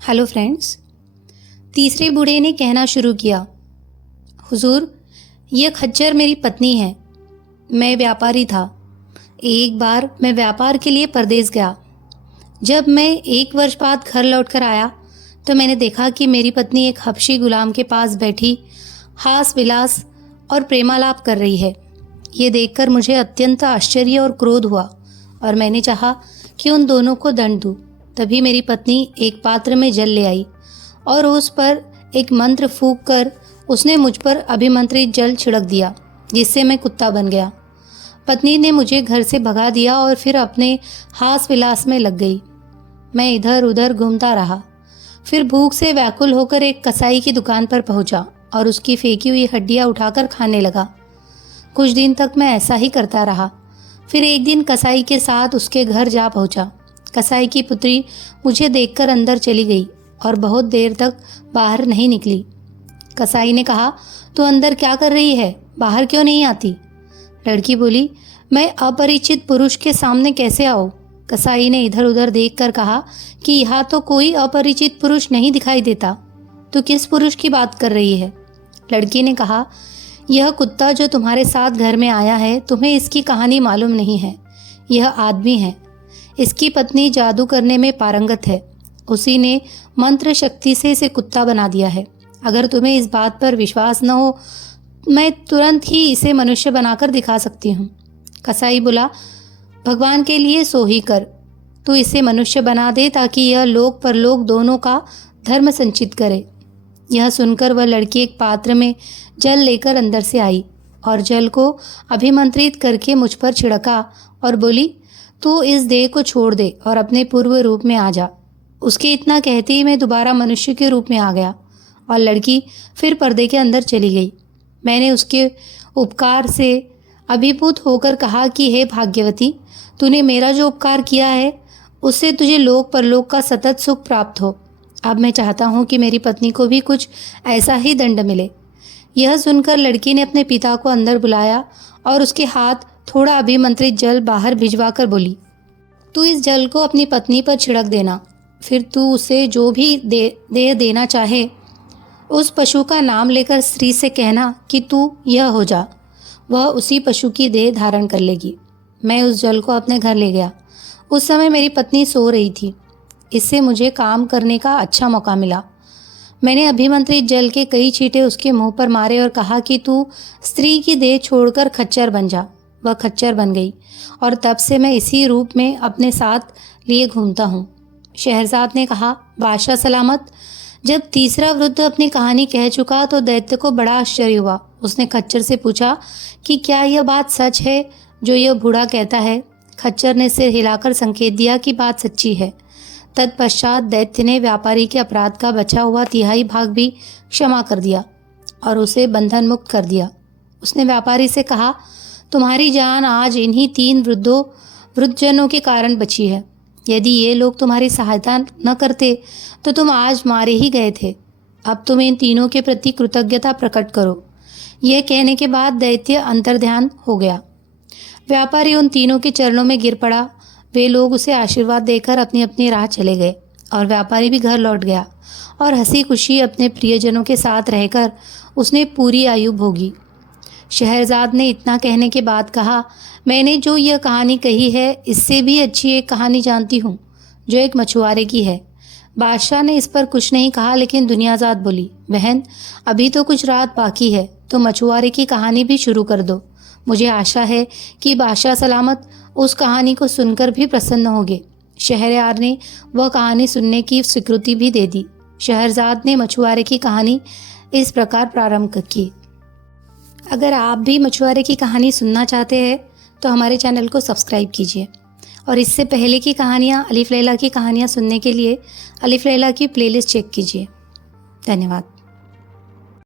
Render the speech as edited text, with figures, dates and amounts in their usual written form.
Hello friends. तीसरे बूढ़े ने कहना शुरू किया, हुजूर, यह खच्चर मेरी पत्नी है। मैं व्यापारी था। एक बार मैं व्यापार के लिए परदेस गया। जब मैं 1 वर्ष बाद घर लौटकर आया तो मैंने देखा कि मेरी पत्नी एक हबशी गुलाम के पास बैठी हास विलास और प्रेमालाप कर रही है। ये देखकर मुझे अत्यंत आश्चर्य और क्रोध हुआ और मैंने चाहा कि उन दोनों को दंड दूं। तभी मेरी पत्नी एक पात्र में जल ले आई और उस पर एक मंत्र फूंक कर उसने मुझ पर अभिमंत्रित जल छिड़क दिया, जिससे मैं कुत्ता बन गया। पत्नी ने मुझे घर से भगा दिया और फिर अपने हास विलास में लग गई। मैं इधर उधर घूमता रहा। फिर भूख से व्याकुल होकर एक कसाई की दुकान पर पहुंचा और उसकी फेंकी हुई हड्डियां उठाकर खाने लगा। कुछ दिन तक मैं ऐसा ही करता रहा। फिर एक दिन कसाई के साथ उसके घर जा पहुंचा। कसाई की पुत्री मुझे देखकर अंदर चली गई और बहुत देर तक बाहर नहीं निकली। कसाई ने कहा, तू अंदर क्या कर रही है, बाहर क्यों नहीं आती? लड़की बोली, मैं अपरिचित पुरुष के सामने कैसे आऊँ? कसाई ने इधर उधर देखकर कहा कि यहाँ तो कोई अपरिचित पुरुष नहीं दिखाई देता। तू किस पुरुष की बात कर रही है? लड़की ने कहा, यह कुत्ता जो तुम्हारे साथ घर में आया है, तुम्हें इसकी कहानी मालूम नहीं है। यह आदमी है। इसकी पत्नी जादू करने में पारंगत है। उसी ने मंत्र शक्ति से इसे कुत्ता बना दिया है। अगर तुम्हें इस बात पर विश्वास न हो, मैं तुरंत ही इसे मनुष्य बनाकर दिखा सकती हूँ। कसाई बोला, भगवान के लिए सो ही कर। तू इसे मनुष्य बना दे ताकि यह लोक परलोक दोनों का धर्म संचित करे। यह सुनकर वह लड़की एक पात्र में जल लेकर अंदर से आई और जल को अभिमंत्रित करके मुझ पर छिड़का और बोली, तू इस देह को छोड़ दे और अपने पूर्व रूप में आ जा। उसके इतना कहते ही मैं दोबारा मनुष्य के रूप में आ गया और लड़की फिर पर्दे के अंदर चली गई। मैंने उसके उपकार से अभिभूत होकर कहा कि हे भाग्यवती, तूने मेरा जो उपकार किया है उससे तुझे लोक परलोक का सतत सुख प्राप्त हो। अब मैं चाहता हूँ कि मेरी पत्नी को भी कुछ ऐसा ही दंड मिले। यह सुनकर लड़की ने अपने पिता को अंदर बुलाया और उसके हाथ थोड़ा अभिमंत्रित जल बाहर भिजवा कर बोली, तू इस जल को अपनी पत्नी पर छिड़क देना। फिर तू उसे जो भी देह देना चाहे उस पशु का नाम लेकर स्त्री से कहना कि तू यह हो जा। वह उसी पशु की देह धारण कर लेगी। मैं उस जल को अपने घर ले गया। उस समय मेरी पत्नी सो रही थी। इससे मुझे काम करने का अच्छा मौका मिला। मैंने अभिमंत्रित जल के कई छींटे उसके मुंह पर मारे और कहा कि तू स्त्री की देह छोड़कर खच्चर बन जा। वह खच्चर बन गई और तब से मैं इसी रूप में अपने साथ लिए घूमता हूँ। शहरजाद ने कहा, बादशाह सलामत। जब तीसरा वृद्ध अपनी कहानी कह चुका तो दैत्य को बड़ा आश्चर्य हुआ। उसने खच्चर से पूछा कि क्या यह बात सच है जो यह बूढ़ा कहता है? खच्चर ने सिर हिलाकर संकेत दिया कि बात सच्ची है। तत्पश्चात दैत्य ने व्यापारी के अपराध का बचा हुआ तिहाई भाग भी क्षमा कर दिया और उसे बंधन मुक्त कर दिया। उसने व्यापारी से कहा, तुम्हारी जान आज इन्हीं 3 वृद्धजनों के कारण बची है। यदि ये लोग तुम्हारी सहायता न करते तो तुम आज मारे ही गए थे। अब तुम इन तीनों के प्रति कृतज्ञता प्रकट करो। यह कहने के बाद दैत्य अंतर्ध्यान हो गया। व्यापारी उन तीनों के चरणों में गिर पड़ा। वे लोग उसे आशीर्वाद देकर अपनी अपनी राह चले गए और व्यापारी भी घर लौट गया और हंसी खुशी अपने प्रियजनों के साथ रहकर उसने पूरी आयु भोगी। शहरजाद ने इतना कहने के बाद कहा, मैंने जो यह कहानी कही है इससे भी अच्छी एक कहानी जानती हूँ जो एक मछुआरे की है। बादशाह ने इस पर कुछ नहीं कहा, लेकिन दुनियाजाद बोली, बहन, अभी तो कुछ रात बाकी है, तो मछुआरे की कहानी भी शुरू कर दो। मुझे आशा है कि बादशाह सलामत उस कहानी को सुनकर भी प्रसन्न होंगे। शहरयार ने वह कहानी सुनने की स्वीकृति भी दे दी। शहरजाद ने मछुआरे की कहानी इस प्रकार प्रारंभ की। अगर आप भी मछुआरे की कहानी सुनना चाहते हैं तो हमारे चैनल को सब्सक्राइब कीजिए और इससे पहले की कहानियाँ, अलिफ लैला की कहानियाँ सुनने के लिए अलिफ लैला की प्लेलिस्ट चेक कीजिए। धन्यवाद।